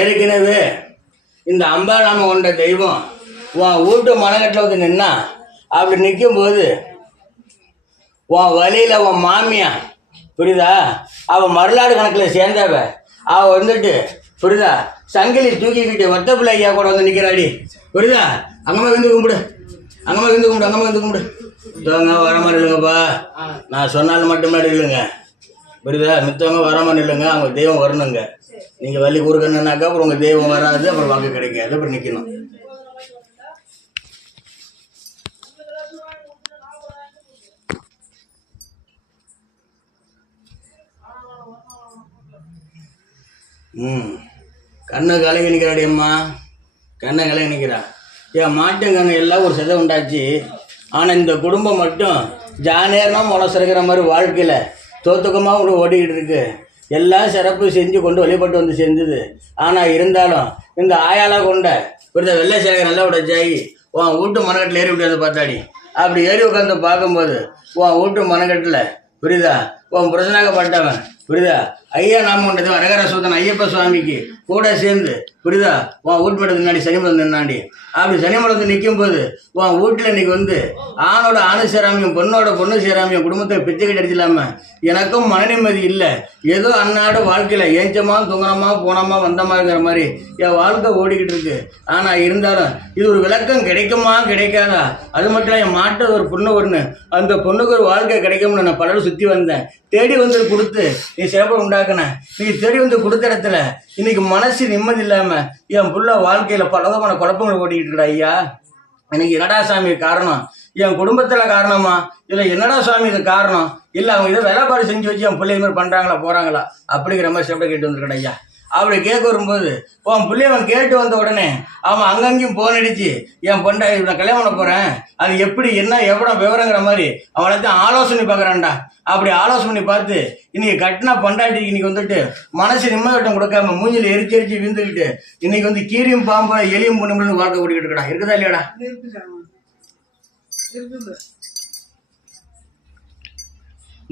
ஏற்கனவே இந்த அம்பாளாம கொண்ட தெய்வம் உன் வீட்டு மனக்கட்டில் வந்து நின்னா அப்படி நிற்கும்போது உன் வழியில் உன் மாமியா புரியுதா, அவள் மறுநாடு கணக்கில் சேர்ந்தவ அவள் வந்துட்டு புரியுதா சங்கிலி தூக்கிக்கிட்டு ஒத்தப்பிள்ளை ஐயா கூட வந்து நிற்கிறாடி புரியுதா. அங்கம்மா விந்து கும்பிடு, அங்கம்மா விந்து கும்பிடு, அங்கம்மா விந்து கும்பிடு. மித்தவங்க வர மாதிரி இல்லைங்கப்பா, நான் சொன்னாலும் மட்டுமே இல்லைங்க புரியுதா. மித்தவங்க வர மாதிரி இல்லைங்க, அவங்க தெய்வம் வரணுங்க. நீங்கள் வள்ளி கொடுக்கணுன்னாக்கா அப்புறம் உங்கள் தெய்வம் வராது, அப்புறம் வாக்கு கிடைக்காது, அப்புறம் நிற்கணும். கண்ணை கலங்கி நிற்கிறாடி அம்மா, கண்ணை கலங்கி நிற்கிறா. என் மாட்டுங்கன்னு எல்லாம் ஒரு செதை உண்டாச்சு. ஆனால் இந்த குடும்பம் மட்டும் ஜானேரமாக முளசிறக்கிற மாதிரி வாழ்க்கையில் தோத்துக்கமாக கூட ஓடிக்கிட்டு இருக்கு. எல்லாம் சிறப்பு செஞ்சு கொண்டு வழிபட்டு வந்து செஞ்சுது. ஆனால் இருந்தாலும் இந்த ஆயாலாக கொண்ட ஒரு வெள்ளை சேகர் நல்லா உடைச்சாகி உன் வீட்டு மனக்கட்டில் ஏறி விட்டு பார்த்தாடி. அப்படி ஏறி உட்காந்து பார்க்கும்போது உன் வீட்டு மனக்கட்டில் புரியுதா உன் புருஷனாகப்பட்டவன் புரியுதா ஐயா நாம கொண்டது அரகர சூதன் ஐயப்ப சுவாமிக்கு கூட சேர்ந்து புரியுதா உன் வீட்டு மட்டும் முன்னாடி சனிமலம் நின்னாண்டி. அப்படி சனிமலம் வந்து நிற்கும் போது உன் வீட்டில் இன்னைக்கு வந்து ஆணோட ஆணு சேராமையும் பொண்ணோட பொண்ணு சேராமையும் குடும்பத்தை பிச்சை கிடைச்சிடாம எனக்கும் மன நிம்மதி இல்லை. ஏதோ அன்னாட வாழ்க்கையில் ஏஞ்சமா தூங்கணமா போனோமா வந்தமா இருக்கிற மாதிரி என் வாழ்க்கை ஓடிக்கிட்டு இருக்கு. ஆனால் இருந்தாலும் இது ஒரு விளக்கம் கிடைக்குமா கிடைக்காதா, அது மட்டும் என் மாட்டை ஒரு பொண்ணு ஒன்று அந்த பொண்ணுக்கு ஒரு வாழ்க்கை கிடைக்கும்னு நான் பலரும் சுற்றி வந்தேன். தேடி வந்து கொடுத்து நீ சிறப்பு உண்டாக்குன. நீ தேடி வந்து கொடுத்த இடத்துல இன்னைக்கு மனசு நிம்மதி இல்லாமல் என் புள்ள வாழ்க்கையில் பலவிதமான குழப்பங்கள் ஓடிக்கிட்டு இருக்கா. ஐயா எனக்கு என்னடா சாமி காரணம், என் குடும்பத்தில் காரணமா இல்லை என்னடா சாமி இது காரணம், இல்லை அவங்க இதை வேலைப்பாடு செஞ்சு வச்சு என் பிள்ளை மாதிரி பண்ணுறாங்களா போகிறாங்களா அப்படிங்கிற மாதிரி சிறப்பாக கேட்டு வந்துருக்கடா. ஐயா அப்படி கேட்க வரும்போது உன் பிள்ளை அவன் கேட்டு வந்த உடனே அவன் அங்கங்கேயும் போன் அடிச்சு என் பொண்டா நான் கல்யாணம் பண்ண போகிறேன் அது எப்படி என்ன எவ்வளோ விவரங்கிற மாதிரி அவனைத்தான் ஆலோசனை பார்க்குறான்டா. அப்படி ஆலோசனை பண்ணி பார்த்து இன்னைக்கு கட்டினா பொண்டாட்டிக்கு இன்னைக்கு வந்துட்டு மனசு நிம்மதிட்டம் கொடுக்காம மூஞ்சில் எரிச்சு விழுந்துக்கிட்டு இன்னைக்கு வந்து கீரியும் பாம்பு எலியும் பொண்ணு வாழ்க்கை ஓடிக்கிட்டு இருக்கடா. இருக்குதா இல்லையாடா?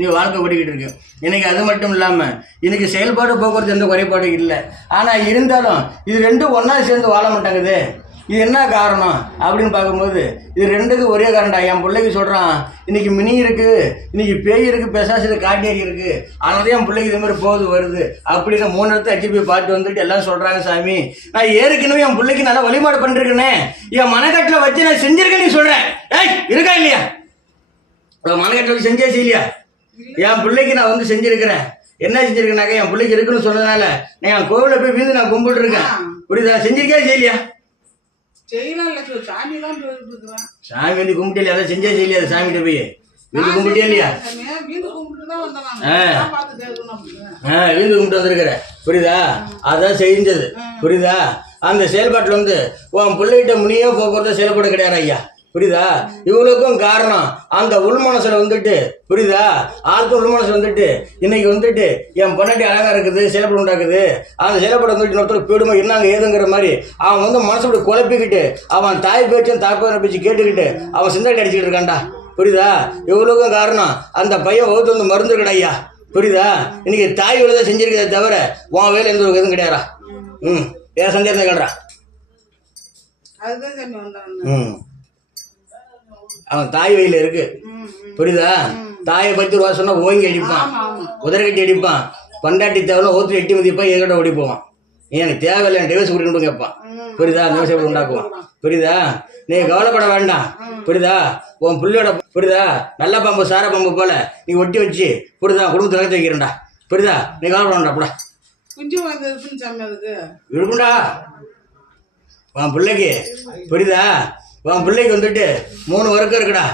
நீ வாழ்க்கை ஓடிக்கிட்டு இருக்கு. இன்னைக்கு அது மட்டும் இல்லாமல் இன்னைக்கு செயல்பாடு போக்குவரத்து எந்த குறைபாடும் இல்லை. ஆனால் இருந்தாலும் இது ரெண்டும் ஒன்றா சேர்ந்து வாழ மாட்டாங்குது. இது என்ன காரணம் அப்படின்னு பார்க்கும்போது இது ரெண்டுக்கு ஒரே காரணம்டா. என் பிள்ளைக்கு சொல்கிறான் இன்னைக்கு மினி இருக்குது, இன்னைக்கு பேய் இருக்குது, பெசாசு காட்டேரி இருக்குது, அதனால தான் என் பிள்ளைக்கு இது மாதிரி போகுது வருது அப்படின்னு 3 இடத்த அச்சு போய் பார்த்து வந்துட்டு எல்லாம் சொல்கிறாங்க. சாமி நான் ஏற்கனவே என் பிள்ளைக்கு நல்லா வழிபாடு பண்ணிருக்கேனே, என் மனக்கட்டில் வச்சு நான் செஞ்சிருக்கேன். நீ சொல்கிறேன் ஏய் இருக்கா இல்லையா? மனக்கட்டில் வச்சு செஞ்சே செய்யலையா? என் பிள்ளைக்கு நான் வந்து செஞ்சிருக்கிறேன். என்ன செஞ்சிருக்கேனாக்கா என் பிள்ளைக்கு இருக்குன்னு சொன்னதுனால நான் என் கோவிலில் போய் வீந்து நான் கும்பிட்டு இருக்கேன். புரியுதா? செஞ்சிருக்கே செய்யலையா? சாமி வந்து கும்பிட்டு அதை செஞ்சே செய்யலையா? சாமிகிட்ட போய் வீந்து கும்பிட்டே இல்லையா? வீந்து கும்பிட்டு வந்திருக்கிற புரியுதா? அதான் செஞ்சது புரியுதா? அந்த செயல்பாட்டில் வந்து உன் பிள்ளைகிட்ட முனியோ போக்குவரத்து செயல்பாடு கிடையாது. ஐயா புரியுதா? இவங்களுக்கும் காரணம் அந்த உள் மனசுல வந்துட்டு புரியுதா ஆழ்த்த உள் மனசு வந்துட்டு இன்னைக்கு வந்துட்டு என் பொண்டாட்டி அழகா இருக்குது செயல்பாடு உண்டாக்குது. அந்த செயல்பாடு வந்துட்டு இன்னொருத்தர் போயிடுமா என்னங்க ஏதுங்கிற மாதிரி அவன் வந்து மனசோட குழப்பிக்கிட்டு அவன் தாய் பேச்சும் தாக்குவர பேச்சு கேட்டுக்கிட்டு அவன் சிந்தனை அடிச்சுக்கிட்டு இருக்கான்டா. புரியுதா? இவங்களுக்கும் காரணம் அந்த பையன் வகுத்து வந்து மருந்து கிடையா. புரியுதா? இன்னைக்கு தாய் வேலை தான் செஞ்சிருக்கதே தவிர உன் வேலை எந்த ஒரு எதுவும் கிடையாதா? வேற சந்தேகத்தை கேட்கறா. அவன் தாய் வயல இருக்கு புரியுதா? தாயை 10 ரூபா சொன்னா ஓங்கி அடிப்பான், உதரக்கட்டி அடிப்பான், பொண்டாட்டி தேவைன்னா ஒருத்தர் எட்டி மதிப்பான், ஏகட்ட ஓடி போவான். எனக்கு தேவையில்லை டிவைஸ் கொடுக்கணும் கேட்பான். புரியுதா? அந்த விஷயம் உண்டாக்குவான். புரியுதா? நீ கவலைப்பட வேண்டாம். புரியுதா? உன் பிள்ளையோட புரியுதா நல்ல பாம்பு சார பாம்பு போல நீ ஒட்டி வச்சு புரியுதா குடும்பத்தை வளர்த்து வைக்கிறேன்டா. புரியுதா? நீ கவலைப்பட வேண்டாம் இருக்கும்டா உன் பிள்ளைக்கு. புரியுதா? உன் பிள்ளைக்கு வந்துட்டு 3 வர்க்கம் இருக்குடா.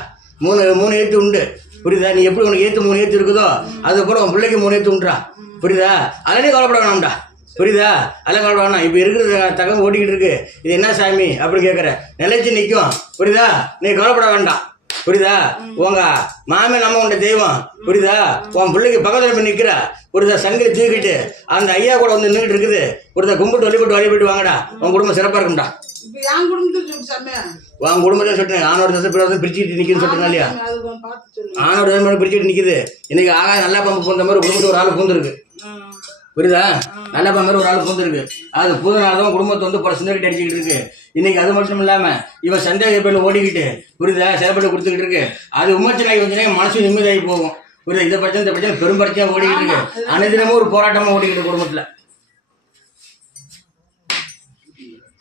3 ஏற்று உண்டு. புரியுதா? நீ எப்படி உனக்கு ஏற்று 3 ஏற்று இருக்குதோ அது போல உன் பிள்ளைக்கு 3 ஏற்று உண்டுடா. புரியுதா? அதனே கவலைப்பட வேணாம்டா. புரியுதா? அதெல்லாம் கவலை வேணாம். இப்போ இருக்கிற தகவல் ஓடிக்கிட்டு இருக்கு. இது என்ன சாமி அப்படி கேட்குற நிலைச்சு நிற்கும். புரியுதா? நீ கவலைப்பட வேண்டாம். புரியுதா? உங்க மாமே நம்ம உண்ட தெய்வம். புரியுதா? உன் பிள்ளைக்கு பக்கத்தில் போய் நிற்கிற புரியுதா? சங்கிலி தூக்கிட்டு அந்த ஐயா கூட வந்து நின்றுட்டு இருக்குது. புரியுதா? கும்பிட்டு வழிபட்டு வாங்கடா. உன் குடும்பம் சிறப்பாக இருக்கும்டா. உன் குடும்பத்தை சொல்லிட்டேன் ஆணோட தசை பிரிச்சுட்டு நிற்குதுன்னு சொல்லிட்டேன் இல்லையா? ஆணோட தசை பிரிச்சுட்டு நிற்குது. இன்னைக்கு ஆகா நல்லா பம்பு போன்ற மாதிரி குடும்பத்துக்கு ஒரு ஆள் பூந்துருக்கு. புரியுதா? நல்ல மாதிரி ஒரு ஆள் பூந்துருக்கு. அது பூதனால தான் குடும்பத்தை வந்து பல சிந்தனை அடிச்சுக்கிட்டு இருக்கு. இன்னைக்கு அது மட்டும் இல்லாம இவன் சந்தேக பேர்ல ஓடிக்கிட்டு புரியுதா செயல்பட்டு கொடுத்துக்கிட்டு இருக்கு. அது விமர்சனாகி வந்துச்சுன்னா மனசு நிம்மதியாகி போகும். புரியுதா? இந்த பிரச்சனை பெரும் பிரச்சனையா ஓடிக்கிட்டு இருக்கு. அனைத்தினமும் ஒரு போராட்டமா ஓடிக்கிட்டு குடும்பத்துல.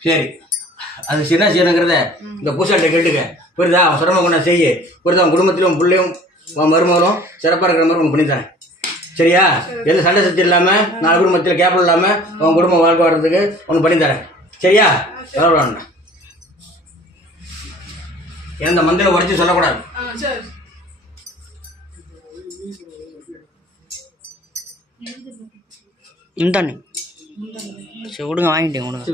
சரி, அது சின்ன சீனங்கிறத இந்த பூசாட்டை கேட்டுக்க. புரியுதா? அவன் சிரமம் கொண்டா செய்ய. புரியுதா? அவன் குடும்பத்திலும் பிள்ளையும் மருமகளும் சிறப்பாக இருக்கிற மாதிரி உனக்கு பண்ணித்தரேன். சரியா? எந்த சண்டை சத்தி இல்லாமல் 4 பேர் மத்தியில் கேப்பில் இல்லாமல் உன் குடும்பம் வாழ்க்கை வர்றதுக்கு உனக்கு பண்ணித்தரேன். சரியா? எவ்வளோ எந்த மந்திர உரைச்சி சொல்லக்கூடாது. இந்தானே சரி விடுங்க, வாங்கிட்டேன் விடுங்க.